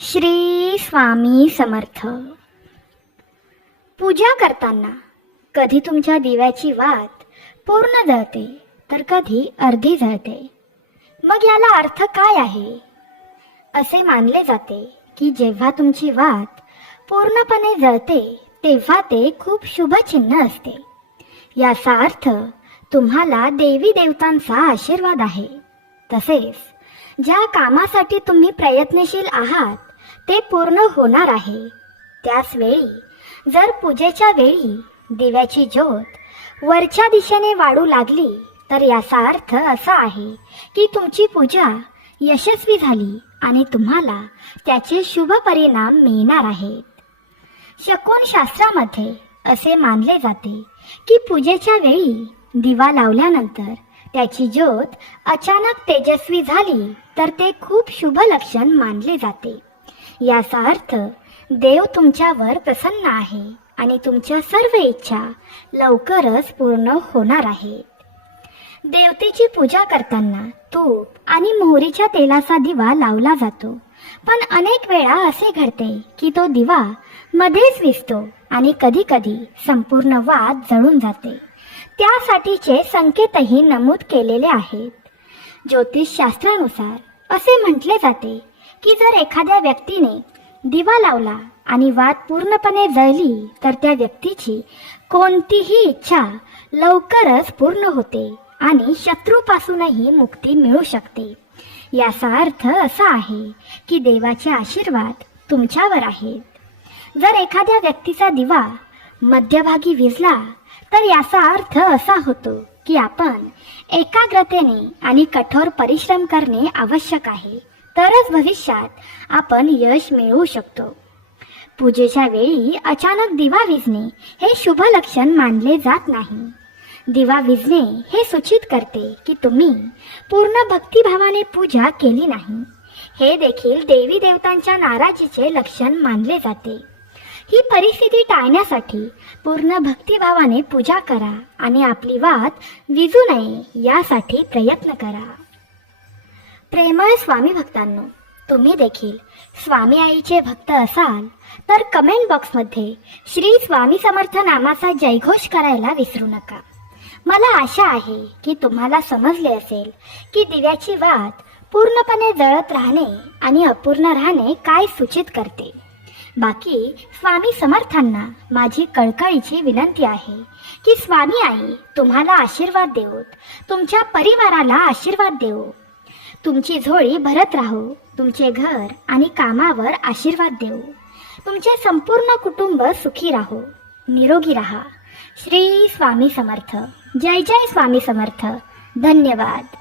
श्री स्वामी समर्थ. पूजा करताना कधी तुमच्या दिव्याची वात पूर्ण जळते तर कधी अर्धी जळते. मग याला अर्थ काय आहे? असे मानले जाते की जेव्हा तुमची वात पूर्णपणे जळते तेव्हा ते खूप शुभ चिन्ह असते. याचा अर्थ तुम्हाला देवी देवतांचा आशीर्वाद आहे. तसेच ज्या कामासाठी तुम्ही प्रयत्नशील आहात ते पूर्ण होणार आहे. त्याच वेळी जर पूजेच्या वेळी दिव्याची ज्योत वरच्या दिशेने वाढू लागली तर याचा अर्थ असा आहे की तुमची पूजा यशस्वी झाली आणि तुम्हाला त्याचे शुभ परिणाम मिळणार आहेत. शकून शास्त्रामध्ये असे मानले जाते की पूजेच्या वेळी दिवा लावल्यानंतर त्याची ज्योत अचानक तेजस्वी झाली तर ते खूप शुभ लक्षण मानले जाते. याचा अर्थ देव तुमच्यावर प्रसन्न आहे आणि तुमच्या सर्व इच्छा लवकरच पूर्ण होणार आहेत. देवतेची पूजा करताना तूप आणि मोहरीच्या तेलाचा दिवा लावला जातो. पण अनेक वेळा असे घडते की तो दिवा मध्येच विसतो आणि कधी कधी संपूर्ण वाद जळून जाते. त्यासाठीचे संकेतही नमूद केलेले आहेत. ज्योतिषशास्त्रानुसार असे म्हटले जाते की जर एखाद्या व्यक्तीने दिवा लावला आणि वाद पूर्णपणे जळली तर त्या व्यक्तीची कोणतीही इच्छा लवकरच पूर्ण होते आणि शत्रूपासूनही मुक्ती मिळू शकते. याचा अर्थ असा आहे की देवाचे आशीर्वाद तुमच्यावर आहेत. जर एखाद्या व्यक्तीचा दिवा मध्यभागी विजला तर याचा अर्थ असा होतो की आपण एकाग्रतेने आणि कठोर परिश्रम करणे आवश्यक आहे. तरच भविष्यात आपण यश मिळवू शकतो. पूजेच्या वेळी अचानक दिवा विजणे हे शुभ लक्षण मानले जात नाही. दिवा विजणे हे सूचित करते की तुम्ही पूर्ण भक्तिभावाने पूजा केली नाही. हे देखील देवी देवतांच्या नाराजीचे लक्षण मानले जाते. ही परिस्थिती टाळण्यासाठी पूर्ण भक्तिभावाने पूजा करा आणि आपली वात विजू नये यासाठी प्रयत्न करा. प्रेमळ स्वामी भक्तांनो तुम्ही देखील स्वामी आईचे भक्त असाल तर कमेंट बॉक्समध्ये श्री स्वामी समर्थ नामाचा जयघोष करायला विसरू नका. मला आशा आहे की तुम्हाला समजले असेल की दिव्याची वात पूर्णपणे जळत राहणे आणि अपूर्ण राहणे काय सूचित करते. बाकी स्वामी समर्थांना माझी कळकळीची विनंती आहे की स्वामी आई तुम्हाला आशीर्वाद देऊत तुमच्या परिवाराला आशीर्वाद देऊ तुमची झोळी भरत राहो तुमचे घर आणि कामावर आशीर्वाद देऊ. तुमचे संपूर्ण कुटुंब सुखी राहो. निरोगी राहा. श्री स्वामी समर्थ. जय जय स्वामी समर्थ. धन्यवाद.